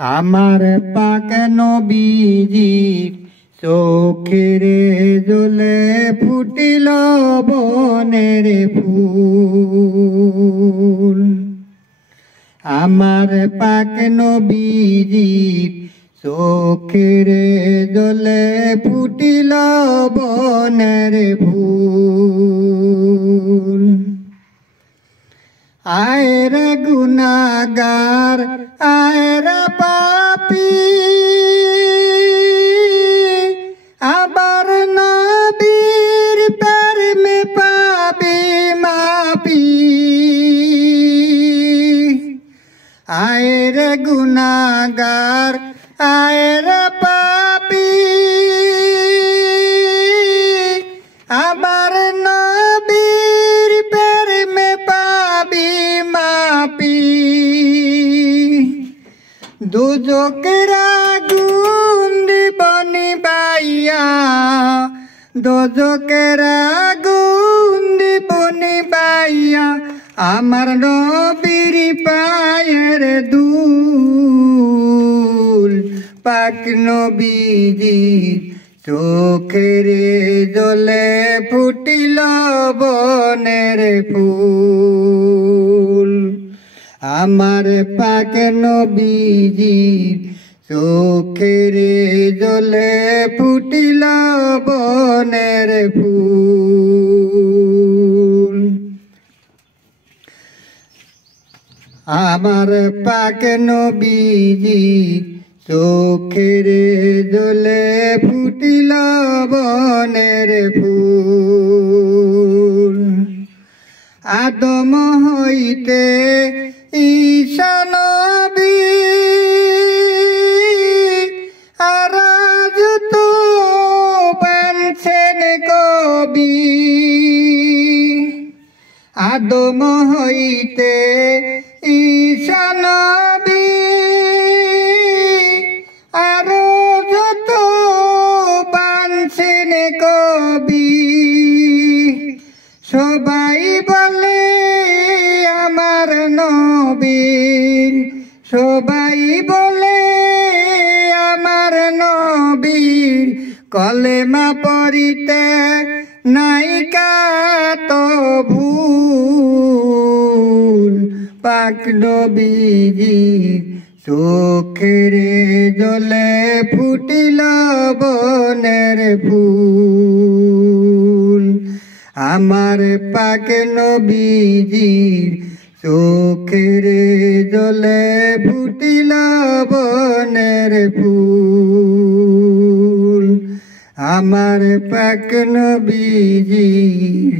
আমার পাক নবীজির চোখের জলে ফুটিল বনের ফুল। আমার পাক নবীজির চোখের জলে ফুটিল বনের ফুল। আয়ের গুনাগার আয়ের পাপী আবার নবীর প্রেমে পাবি মাপি। আয়ের গুনাগার আয়ের পাপী আবার নবীর প্রেমে পাবি মাপি। দুজকের আগুন দিবনি বাইয়া দুজকের আগুন দিবনি বাইয়া আমার নবীর পায়ের দুল। পাক নবীজির চোখের জলে ফুটিল বনের ফুল। আমার পাক নবীজির চোখের জলে ফুটিল বনের ফুল। আমার পাক নবীজির চোখের জলে ফুটিল বনের ফুল। আদম হইতে ঈসা নবী আর যত বানছেন কবি। আদম হইতে ঈসা নবী আর যত বানছেন কবি। সবাই বলে আমার নবীর সবাই বলে আমার নবীর কলেমা পড়িতে নাইকা তো ভুল। পাক নবীজির চোখের জলে ফুটিল বনের ফুল। আমার পাক নবীজির চোখের জলে ফুটিল বনের ফুল। আমার পাক নবীজির